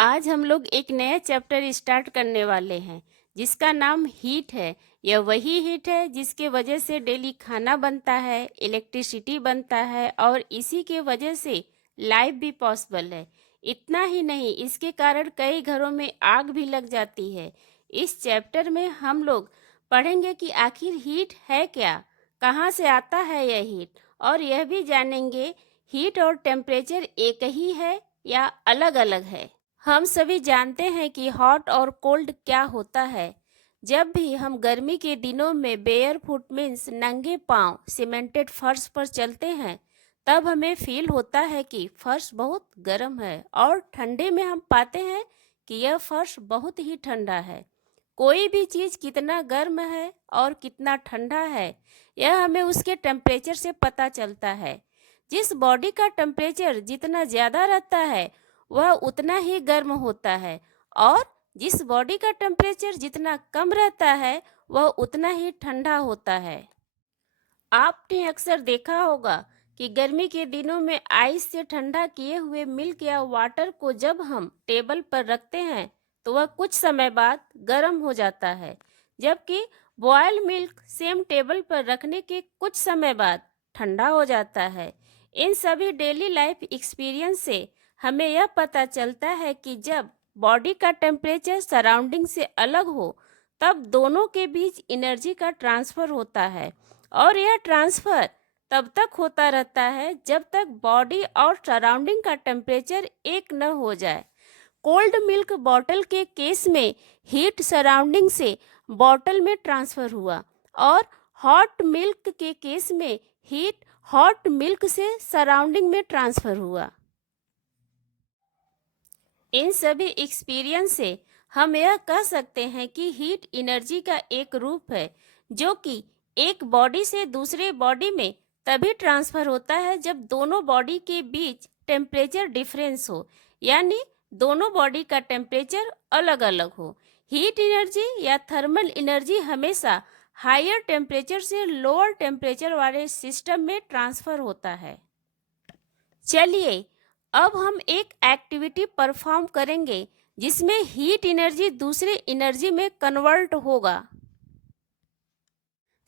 आज हम लोग एक नया चैप्टर स्टार्ट करने वाले हैं जिसका नाम हीट है। यह वही हीट है जिसके वजह से डेली खाना बनता है, इलेक्ट्रिसिटी बनता है और इसी के वजह से लाइफ भी पॉसिबल है। इतना ही नहीं, इसके कारण कई घरों में आग भी लग जाती है। इस चैप्टर में हम लोग पढ़ेंगे कि आखिर हीट है क्या, कहाँ से आता है यह हीट, और यह भी जानेंगे हीट और टेम्परेचर एक ही है या अलग अलग है। हम सभी जानते हैं कि हॉट और कोल्ड क्या होता है। जब भी हम गर्मी के दिनों में बेयर फुट मीन्स नंगे पांव सीमेंटेड फर्श पर चलते हैं, तब हमें फील होता है कि फर्श बहुत गर्म है, और ठंडे में हम पाते हैं कि यह फर्श बहुत ही ठंडा है। कोई भी चीज़ कितना गर्म है और कितना ठंडा है, यह हमें उसके टेम्परेचर से पता चलता है। जिस बॉडी का टेम्परेचर जितना ज़्यादा रहता है वह उतना ही गर्म होता है, और जिस बॉडी का टेम्परेचर जितना कम रहता है वह उतना ही ठंडा होता है। आपने अक्सर देखा होगा कि गर्मी के दिनों में आइस से ठंडा किए हुए मिल्क या वाटर को जब हम टेबल पर रखते हैं तो वह कुछ समय बाद गर्म हो जाता है, जबकि बॉयल मिल्क सेम टेबल पर रखने के कुछ समय बाद ठंडा हो जाता है। इन सभी डेली लाइफ एक्सपीरियंस से हमें यह पता चलता है कि जब बॉडी का टेम्परेचर सराउंडिंग से अलग हो तब दोनों के बीच एनर्जी का ट्रांसफ़र होता है, और यह ट्रांसफ़र तब तक होता रहता है जब तक बॉडी और सराउंडिंग का टेम्परेचर एक न हो जाए। कोल्ड मिल्क बॉटल के केस में हीट सराउंडिंग से बॉटल में ट्रांसफ़र हुआ, और हॉट मिल्क के केस में हीट हॉट मिल्क से सराउंडिंग में ट्रांसफ़र हुआ। इन सभी एक्सपीरियंस से हम यह कह सकते हैं कि हीट एनर्जी का एक रूप है जो कि एक बॉडी से दूसरे बॉडी में तभी ट्रांसफर होता है जब दोनों बॉडी के बीच टेम्परेचर डिफरेंस हो, यानी दोनों बॉडी का टेम्परेचर अलग अलग हो। हीट एनर्जी या थर्मल एनर्जी हमेशा हायर टेम्परेचर से लोअर टेम्परेचर वाले सिस्टम में ट्रांसफर होता है। चलिए अब हम एक एक्टिविटी परफॉर्म करेंगे जिसमें हीट एनर्जी दूसरे एनर्जी में कन्वर्ट होगा।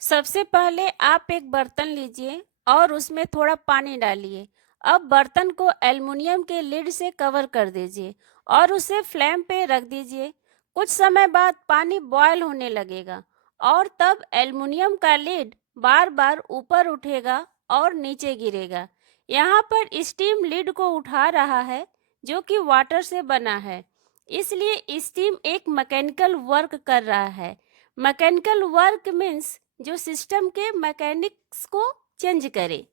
सबसे पहले आप एक बर्तन लीजिए और उसमें थोड़ा पानी डालिए। अब बर्तन को एल्युमिनियम के लिड से कवर कर दीजिए और उसे फ्लेम पे रख दीजिए। कुछ समय बाद पानी बॉयल होने लगेगा, और तब एल्युमिनियम का लिड बार बार ऊपर उठेगा और नीचे गिरेगा। यहाँ पर स्टीम लिड को उठा रहा है जो कि वाटर से बना है, इसलिए स्टीम एक मैकेनिकल वर्क कर रहा है। मैकेनिकल वर्क मीन्स जो सिस्टम के मैकेनिक्स को चेंज करे।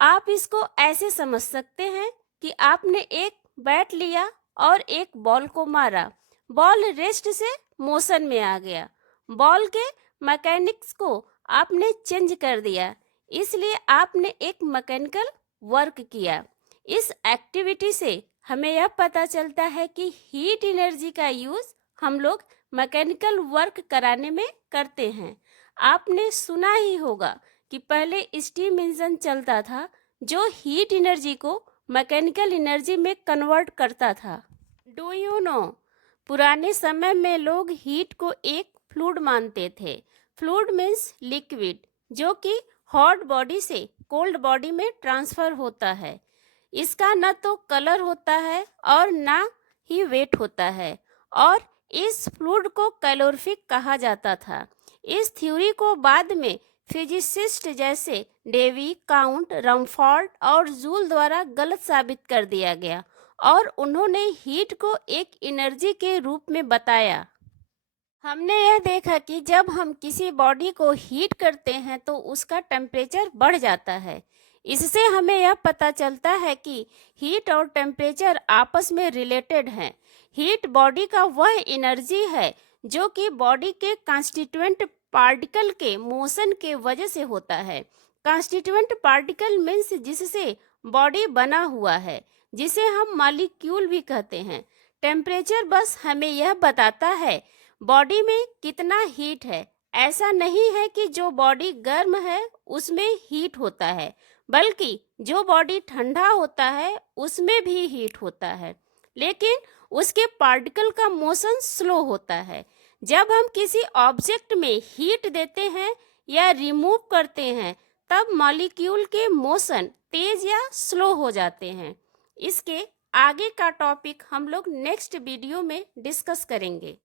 आप इसको ऐसे समझ सकते हैं कि आपने एक बैट लिया और एक बॉल को मारा। बॉल रेस्ट से मोशन में आ गया। बॉल के मैकेनिक्स को आपने चेंज कर दिया, इसलिए आपने एक मैकेनिकल वर्क किया। इस एक्टिविटी से हमें यह पता चलता है कि हीट एनर्जी का यूज़ हम लोग मैकेनिकल वर्क कराने में करते हैं। आपने सुना ही होगा कि पहले स्टीम इंजन चलता था जो हीट एनर्जी को मैकेनिकल एनर्जी में कन्वर्ट करता था। डू यू नो, पुराने समय में लोग हीट को एक फ्लूइड मानते थे। फ्लूइड मीन्स लिक्विड जो कि हॉट बॉडी से कोल्ड बॉडी में ट्रांसफ़र होता है। इसका न तो कलर होता है और ना ही वेट होता है, और इस फ्लूइड को कैलोरीफिक कहा जाता था। इस थ्योरी को बाद में फिजिसिस्ट जैसे डेवी, काउंट, रमफोर्ड और जूल द्वारा गलत साबित कर दिया गया, और उन्होंने हीट को एक एनर्जी के रूप में बताया। हमने यह देखा कि जब हम किसी बॉडी को हीट करते हैं तो उसका टेम्परेचर बढ़ जाता है। इससे हमें यह पता चलता है कि हीट और टेम्परेचर आपस में रिलेटेड हैं। हीट बॉडी का वह एनर्जी है जो कि बॉडी के कॉन्स्टिट्यूएंट पार्टिकल के मोशन के वजह से होता है। कॉन्स्टिट्यूएंट पार्टिकल मीन्स जिससे बॉडी बना हुआ है, जिसे हम मॉलिक्यूल भी कहते हैं। टेम्परेचर बस हमें यह बताता है बॉडी में कितना हीट है। ऐसा नहीं है कि जो बॉडी गर्म है उसमें हीट होता है, बल्कि जो बॉडी ठंडा होता है उसमें भी हीट होता है। लेकिन उसके पार्टिकल का मोशन स्लो होता है। जब हम किसी ऑब्जेक्ट में हीट देते हैं या रिमूव करते हैं, तब मॉलिक्यूल के मोशन तेज या स्लो हो जाते हैं। इसके आगे का टॉपिक हम लोग नेक्स्ट वीडियो में डिस्कस करेंगे।